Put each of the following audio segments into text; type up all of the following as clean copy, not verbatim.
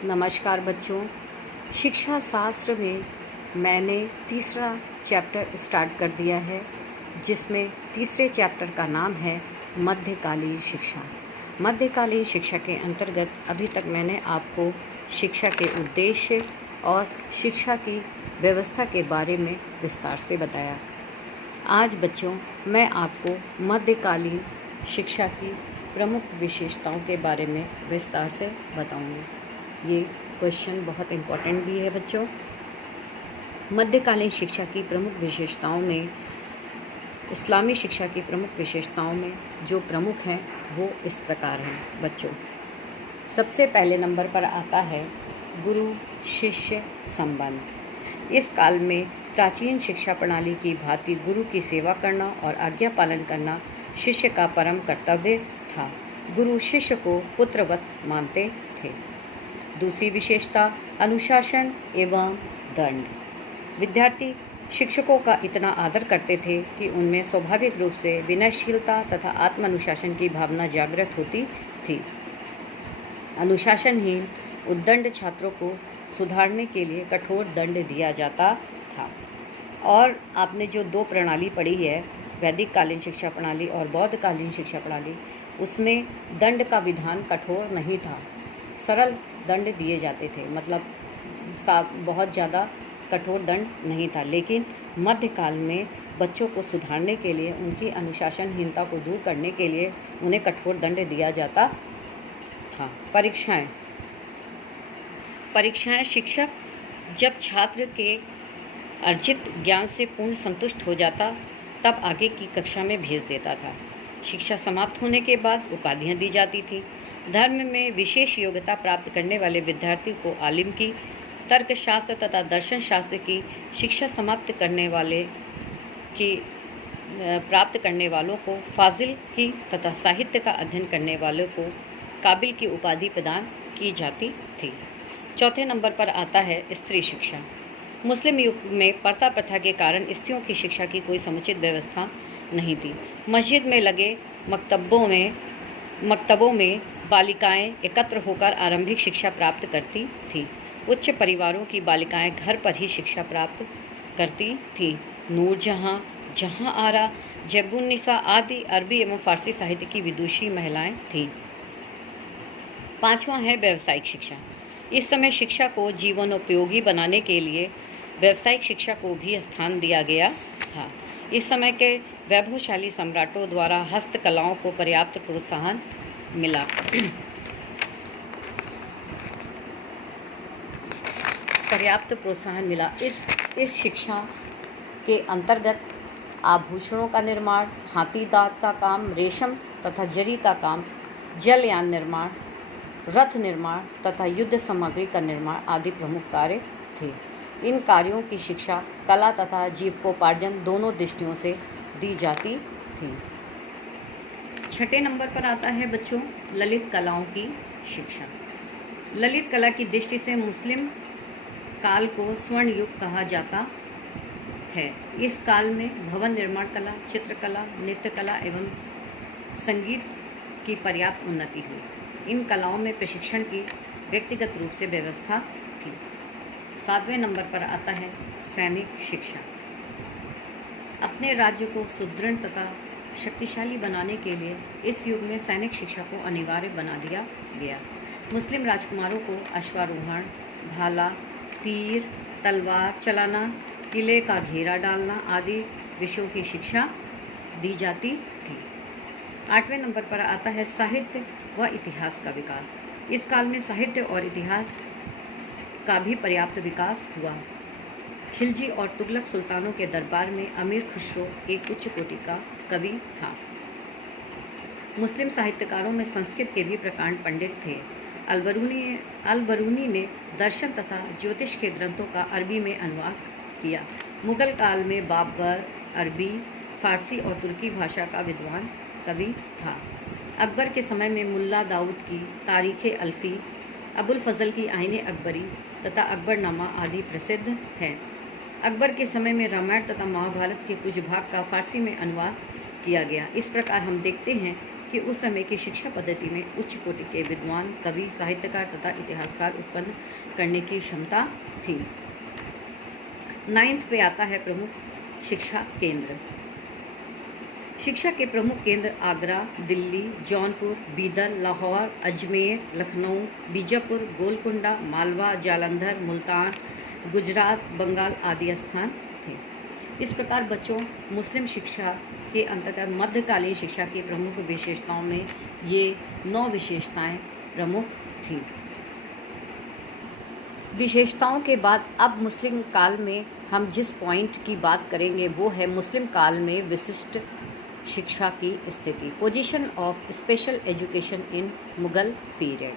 नमस्कार बच्चों। शिक्षा शास्त्र में मैंने तीसरा चैप्टर स्टार्ट कर दिया है, जिसमें तीसरे चैप्टर का नाम है मध्यकालीन शिक्षा। मध्यकालीन शिक्षा के अंतर्गत अभी तक मैंने आपको शिक्षा के उद्देश्य और शिक्षा की व्यवस्था के बारे में विस्तार से बताया। आज बच्चों मैं आपको मध्यकालीन शिक्षा की प्रमुख विशेषताओं के बारे में विस्तार से बताऊंगी। ये क्वेश्चन बहुत इम्पोर्टेंट भी है बच्चों। मध्यकालीन शिक्षा की प्रमुख विशेषताओं में, इस्लामी शिक्षा की प्रमुख विशेषताओं में जो प्रमुख हैं वो इस प्रकार हैं बच्चों। सबसे पहले नंबर पर आता है गुरु शिष्य संबंध। इस काल में प्राचीन शिक्षा प्रणाली की भांति गुरु की सेवा करना और आज्ञा पालन करना शिष्य का परम कर्तव्य था। गुरु शिष्य को पुत्रवत मानते थे। दूसरी विशेषता अनुशासन एवं दंड। विद्यार्थी शिक्षकों का इतना आदर करते थे कि उनमें स्वाभाविक रूप से विनयशीलता तथा आत्मानुशासन की भावना जागृत होती थी। अनुशासनहीन उद्दंड छात्रों को सुधारने के लिए कठोर दंड दिया जाता था। और आपने जो दो प्रणाली पढ़ी है, वैदिक कालीन शिक्षा प्रणाली और बौद्ध कालीन शिक्षा प्रणाली, उसमें दंड का विधान कठोर नहीं था, सरल दंड दिए जाते थे। मतलब बहुत ज़्यादा कठोर दंड नहीं था। लेकिन मध्यकाल में बच्चों को सुधारने के लिए, उनकी अनुशासनहीनता को दूर करने के लिए उन्हें कठोर दंड दिया जाता था। परीक्षाएं शिक्षक जब छात्र के अर्जित ज्ञान से पूर्ण संतुष्ट हो जाता तब आगे की कक्षा में भेज देता था। शिक्षा समाप्त होने के बाद उपाधियां दी जाती थी। धर्म में विशेष योग्यता प्राप्त करने वाले विद्यार्थी को आलिम की, तर्कशास्त्र तथा दर्शन शास्त्र की शिक्षा प्राप्त करने वालों को फाजिल की तथा साहित्य का अध्ययन करने वालों को काबिल की उपाधि प्रदान की जाती थी। चौथे नंबर पर आता है स्त्री शिक्षा। मुस्लिम युग में पर्दा प्रथा के कारण स्त्रियों की शिक्षा की कोई समुचित व्यवस्था नहीं थी। मस्जिद में लगे मकतबों में बालिकाएं एकत्र होकर आरंभिक शिक्षा प्राप्त करती थीं। उच्च परिवारों की बालिकाएं घर पर ही शिक्षा प्राप्त करती थीं। नूरजहां, जहां आरा, जैबुन्निसा आदि अरबी एवं फारसी साहित्य की विदुषी महिलाएं थीं। पांचवा है व्यावसायिक शिक्षा। इस समय शिक्षा को जीवनोपयोगी बनाने के लिए व्यावसायिक शिक्षा को भी स्थान दिया गया था। इस समय के वैभवशाली सम्राटों द्वारा हस्तकलाओं को पर्याप्त प्रोत्साहन मिला। इस शिक्षा के अंतर्गत आभूषणों का निर्माण, हाथी दांत का काम, रेशम तथा जरी का काम, जलयान निर्माण, रथ निर्माण तथा युद्ध सामग्री का निर्माण आदि प्रमुख कार्य थे। इन कार्यों की शिक्षा कला तथा जीविकोपार्जन दोनों दृष्टियों से दी जाती थी। छठे नंबर पर आता है बच्चों ललित कलाओं की शिक्षा। ललित कला की दृष्टि से मुस्लिम काल को स्वर्ण युग कहा जाता है। इस काल में भवन निर्माण कला, चित्रकला, नृत्य कला एवं संगीत की पर्याप्त उन्नति हुई। इन कलाओं में प्रशिक्षण की व्यक्तिगत रूप से व्यवस्था थी। सातवें नंबर पर आता है सैनिक शिक्षा। अपने राज्य को सुदृढ़ तथा शक्तिशाली बनाने के लिए इस युग में सैनिक शिक्षा को अनिवार्य बना दिया गया। मुस्लिम राजकुमारों को अश्वारोहण, भाला, तीर, तलवार चलाना, किले का घेरा डालना आदि विषयों की शिक्षा दी जाती थी। आठवें नंबर पर आता है साहित्य व इतिहास का विकास। इस काल में साहित्य और इतिहास का भी पर्याप्त विकास हुआ। खिलजी और तुगलक सुल्तानों के दरबार में अमीर खुसरो एक उच्च कोटि का कवि था। मुस्लिम साहित्यकारों में संस्कृत के भी प्रकांड पंडित थे। अलबरूनी ने दर्शन तथा ज्योतिष के ग्रंथों का अरबी में अनुवाद किया। मुगल काल में बाबर अरबी, फारसी और तुर्की भाषा का विद्वान कवि था। अकबर के समय में मुल्ला दाऊद की तारीख़ अल्फ़ी, अबुल फजल की आईन अकबरी तथा अकबरनामा आदि प्रसिद्ध है। अकबर के समय में रामायण तथा महाभारत के कुछ भाग का फारसी में अनुवाद किया गया। इस प्रकार हम देखते हैं कि उस समय की शिक्षा पद्धति में उच्च कोटि के विद्वान, कवि, साहित्यकार तथा इतिहासकार उत्पन्न करने की क्षमता थी। 9th पे आता है प्रमुख शिक्षा केंद्र। शिक्षा के प्रमुख केंद्र आगरा, दिल्ली, जौनपुर, बीदर, लाहौर, अजमेर, लखनऊ, बीजापुर, गोलकुंडा, मालवा, जालंधर, मुल्तान, गुजरात, बंगाल आदि स्थान थे। इस प्रकार बच्चों, मुस्लिम शिक्षा के अंतर्गत मध्यकालीन शिक्षा की प्रमुख विशेषताओं में ये 9 विशेषताएं प्रमुख थीं। विशेषताओं के बाद अब मुस्लिम काल में हम जिस पॉइंट की बात करेंगे वो है मुस्लिम काल में विशिष्ट शिक्षा की स्थिति, position of special education in Mughal period.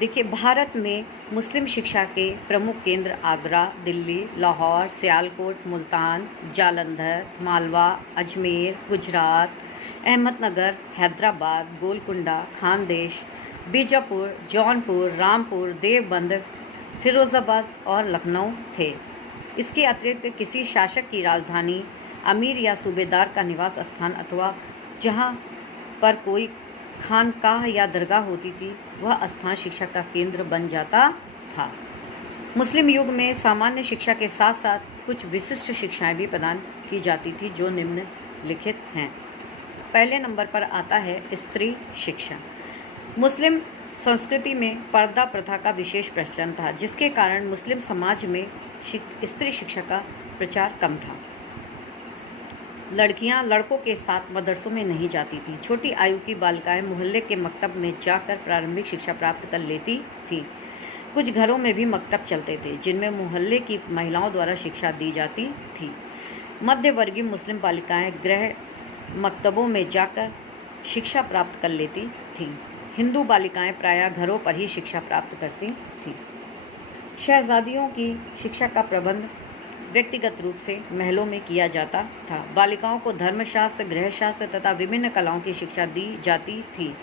देखिए, भारत में मुस्लिम शिक्षा के प्रमुख केंद्र आगरा, दिल्ली, लाहौर, सियालकोट, मुल्तान, जालंधर, मालवा, अजमेर, गुजरात, अहमदनगर, हैदराबाद, गोलकुंडा, खानदेश, बीजापुर, जौनपुर, रामपुर, देवबंद, फिरोज़ाबाद और लखनऊ थे। इसके अतिरिक्त किसी शासक की राजधानी, अमीर या सूबेदार का निवास स्थान अथवा जहाँ पर कोई खानकाह या दरगाह होती थी, वह स्थान शिक्षा का केंद्र बन जाता था। मुस्लिम युग में सामान्य शिक्षा के साथ साथ कुछ विशिष्ट शिक्षाएं भी प्रदान की जाती थी जो निम्नलिखित हैं। पहले नंबर पर आता है स्त्री शिक्षा। मुस्लिम संस्कृति में पर्दा प्रथा का विशेष प्रचलन था, जिसके कारण मुस्लिम समाज में स्त्री शिक्षा का प्रचार कम था। लड़कियां लड़कों के साथ मदरसों में नहीं जाती थीं। छोटी आयु की बालिकाएं मोहल्ले के मकतब में जाकर प्रारंभिक शिक्षा प्राप्त कर लेती थीं। कुछ घरों में भी मकतब चलते थे जिनमें मोहल्ले की महिलाओं द्वारा शिक्षा दी जाती थी। मध्यवर्गीय मुस्लिम बालिकाएं गृह मकतबों में जाकर शिक्षा प्राप्त कर लेती थीं। हिंदू बालिकाएं प्रायः घरों पर ही शिक्षा प्राप्त करती थीं। शहजादियों की शिक्षा का प्रबंध व्यक्तिगत रूप से महलों में किया जाता था। बालिकाओं को धर्मशास्त्र, गृहशास्त्र तथा विभिन्न कलाओं की शिक्षा दी जाती थी।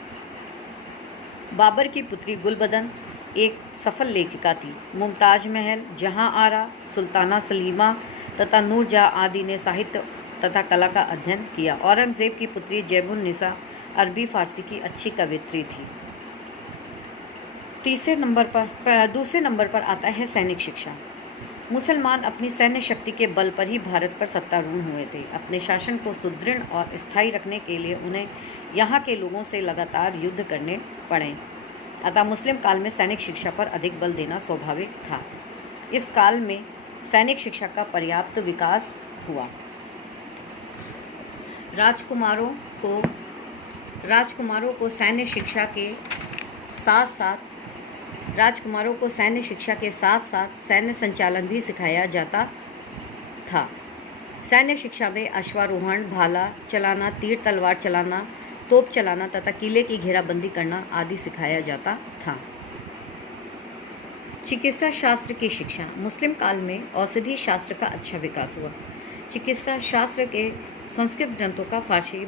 बाबर की पुत्री गुलबदन एक सफल लेखिका थी। मुमताज महल, जहां आरा, सुल्ताना सलीमा तथा नूरजहां आदि ने साहित्य तथा कला का अध्ययन किया। औरंगजेब की पुत्री जैबुन्निसा अरबी फारसी की अच्छी कवियत्री थी। दूसरे नंबर पर आता है सैनिक शिक्षा। मुसलमान अपनी सैन्य शक्ति के बल पर ही भारत पर सत्तारूढ़ हुए थे। अपने शासन को सुदृढ़ और स्थायी रखने के लिए उन्हें यहाँ के लोगों से लगातार युद्ध करने पड़े। अतः मुस्लिम काल में सैनिक शिक्षा पर अधिक बल देना स्वाभाविक था। इस काल में सैनिक शिक्षा का पर्याप्त विकास हुआ। राजकुमारों को सैन्य शिक्षा के साथ साथ सैन्य संचालन भी सिखाया जाता था। सैन्य शिक्षा में अश्वारोहण, भाला चलाना, तीर तलवार चलाना, तोप चलाना तथा किले की घेराबंदी करना आदि सिखाया जाता था। चिकित्सा शास्त्र की शिक्षा। मुस्लिम काल में औषधि शास्त्र का अच्छा विकास हुआ। चिकित्सा शास्त्र के संस्कृत ग्रंथों का फारसी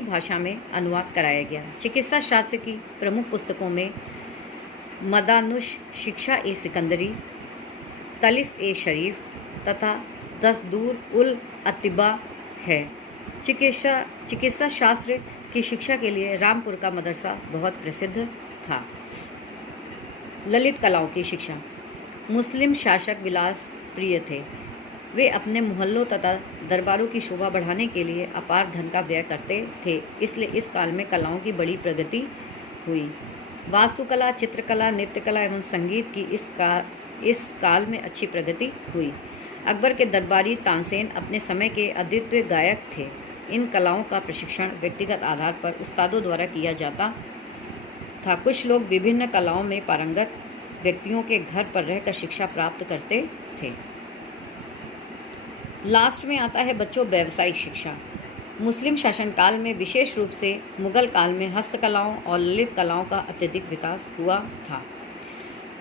भाषा में अनुवाद कराया गया। चिकित्सा शास्त्र की प्रमुख पुस्तकों में मदानुश शिक्षा ए सिकंदरी, तलिफ ए शरीफ तथा दस्तूर उल अतिबा है। चिकित्सा शास्त्र की शिक्षा के लिए रामपुर का मदरसा बहुत प्रसिद्ध था। ललित कलाओं की शिक्षा। मुस्लिम शासक विलास प्रिय थे। वे अपने मोहल्लों तथा दरबारों की शोभा बढ़ाने के लिए अपार धन का व्यय करते थे। इसलिए इस काल में कलाओं की बड़ी प्रगति हुई। वास्तुकला, चित्रकला, नृत्यकला एवं संगीत की इस काल में अच्छी प्रगति हुई। अकबर के दरबारी तानसेन अपने समय के अद्वितीय गायक थे। इन कलाओं का प्रशिक्षण व्यक्तिगत आधार पर उस्तादों द्वारा किया जाता था। कुछ लोग विभिन्न कलाओं में पारंगत व्यक्तियों के घर पर रहकर शिक्षा प्राप्त करते थे। लास्ट में आता है बच्चों व्यावसायिक शिक्षा। मुस्लिम शासनकाल में विशेष रूप से मुगल काल में हस्तकलाओं और ललित कलाओं का अत्यधिक विकास हुआ था।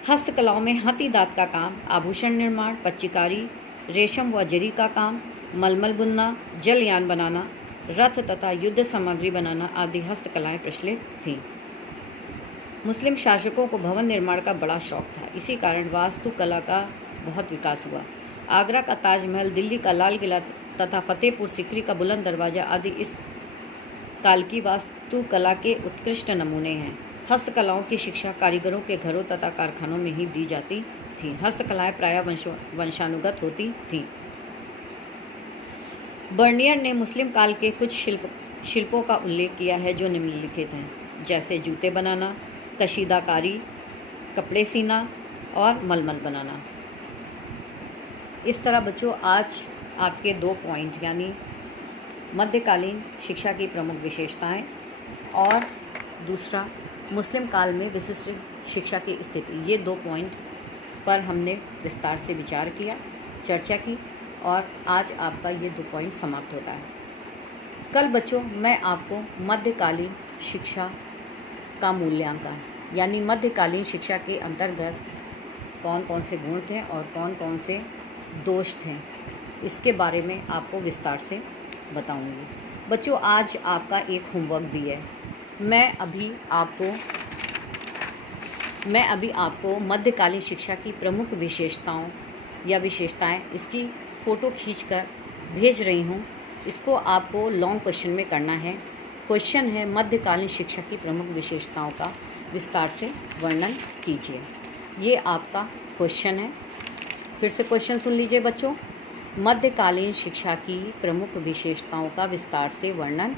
हस्तकलाओं में हाथी दांत का काम, आभूषण निर्माण, पच्चीकारी, रेशम व जरी का काम, मलमल बुनना, जलयान बनाना, रथ तथा युद्ध सामग्री बनाना आदि हस्तकलाएं प्रचलित थीं। मुस्लिम शासकों को भवन निर्माण का बड़ा शौक था। इसी कारण वास्तुकला का बहुत विकास हुआ। आगरा का ताजमहल, दिल्ली का लाल किला तथा फतेहपुर सिकरी का बुलंद दरवाजा आदि इस काल की वास्तुकला के उत्कृष्ट नमूने हैं। हस्तकलाओं की शिक्षा कारीगरों के घरों तथा कारखानों में ही दी जाती थी। हस्तकलाएं प्रायः वंशानुगत होती थीं। बर्नियर ने मुस्लिम काल के कुछ शिल्पों का उल्लेख किया है जो निम्नलिखित हैं, जैसे जूते बनाना, कशीदाकारी, कपड़े सीना और मलमल बनाना। इस तरह बच्चों आज आपके 2 पॉइंट यानी मध्यकालीन शिक्षा की प्रमुख विशेषताएं और दूसरा मुस्लिम काल में विशिष्ट शिक्षा की स्थिति, ये 2 पॉइंट पर हमने विस्तार से विचार किया, चर्चा की और आज आपका ये 2 पॉइंट समाप्त होता है। कल बच्चों मैं आपको मध्यकालीन शिक्षा का मूल्यांकन यानी मध्यकालीन शिक्षा के अंतर्गत कौन कौन से गुण थे और कौन कौन से दोष थे, इसके बारे में आपको विस्तार से बताऊंगी। बच्चों आज आपका एक होमवर्क भी है। मैं अभी आपको मध्यकालीन शिक्षा की प्रमुख विशेषताएं इसकी फ़ोटो खींचकर भेज रही हूँ। इसको आपको लॉन्ग क्वेश्चन में करना है। क्वेश्चन है मध्यकालीन शिक्षा की प्रमुख विशेषताओं का विस्तार से वर्णन कीजिए। ये आपका क्वेश्चन है। फिर से क्वेश्चन सुन लीजिए बच्चों। मध्यकालीन शिक्षा की प्रमुख विशेषताओं का विस्तार से वर्णन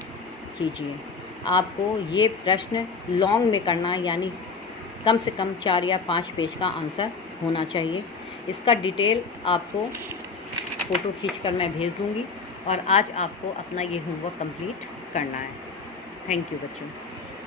कीजिए। आपको ये प्रश्न लॉन्ग में करना यानी कम से कम 4 या 5 पेज का आंसर होना चाहिए। इसका डिटेल आपको फ़ोटो खींचकर मैं भेज दूँगी और आज आपको अपना ये होमवर्क कंप्लीट करना है। थैंक यू बच्चों।